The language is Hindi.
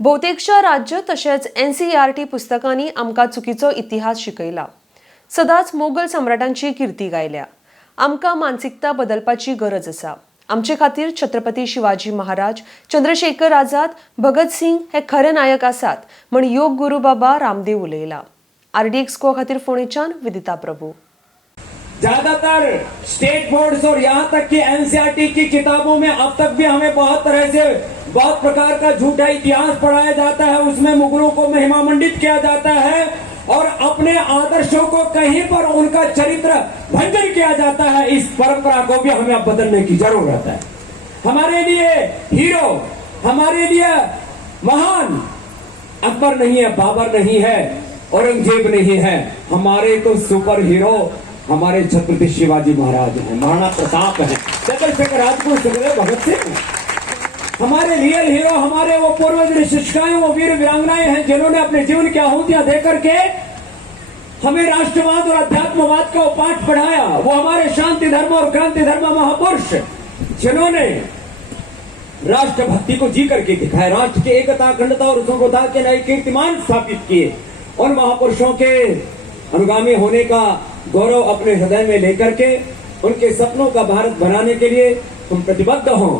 बहुतेकशा राज्य तशेंच NCERT पुस्तकांनी आमकां चुकीचो इतिहास शिकयला. सदांच मोगल सम्राटांची कीर्ती गायल्या. आमकां मानसिकता बदलपाची गरज आसा. आमचे खातीर छत्रपती शिवाजी महाराज, चंद्रशेखर आझाद, भगत सिंग हे खरे नायक आसात म्हण योग गुरु बाबा रामदेव उलयला. RDX को खातीर फोंडेच्यान विदिता प्रभू. ज्यादातर स्टेट बोर्ड्स और यहाँ तक कि NCERT की किताबों में अब तक भी हमें बहुत तरह से बहुत प्रकार का झूठा इतिहास पढ़ाया जाता है. उसमें मुगलों को महिमा मंडित किया जाता है और अपने आदर्शों को कहीं पर उनका चरित्र भंजन किया जाता है. इस परंपरा को भी हमें अब बदलने की जरूरत है. हमारे लिए हीरो, हमारे लिए महान अकबर नहीं है, बाबर नहीं है, औरंगजेब नहीं है. हमारे तो सुपर हीरो हमारे छत्रपति शिवाजी महाराज हैं, महाराणा प्रताप हैं, चंद्रशेखर राजगुरु, सुखदेव, भगत सिंह. हमारे रियल हीरो, हमारे वो पूर्वज शिक्षकाएं, वो वीर वीरांगनाएं हैं जिन्होंने अपने जीवन की आहुतियां देकर के हमें राष्ट्रवाद और अध्यात्मवाद का पाठ पढ़ाया. वो हमारे शांति धर्म और क्रांति धर्म महापुरुष जिन्होंने राष्ट्रभक्ति को जी करके दिखाया, राष्ट्र की एकता, अखंडता और संप्रभुता के नए कीर्तिमान स्थापित किए. उन महापुरुषों के अनुगामी होने का गौरव अपने हृदय में लेकर के उनके सपनों का भारत बनाने के लिए तुम प्रतिबद्ध हो.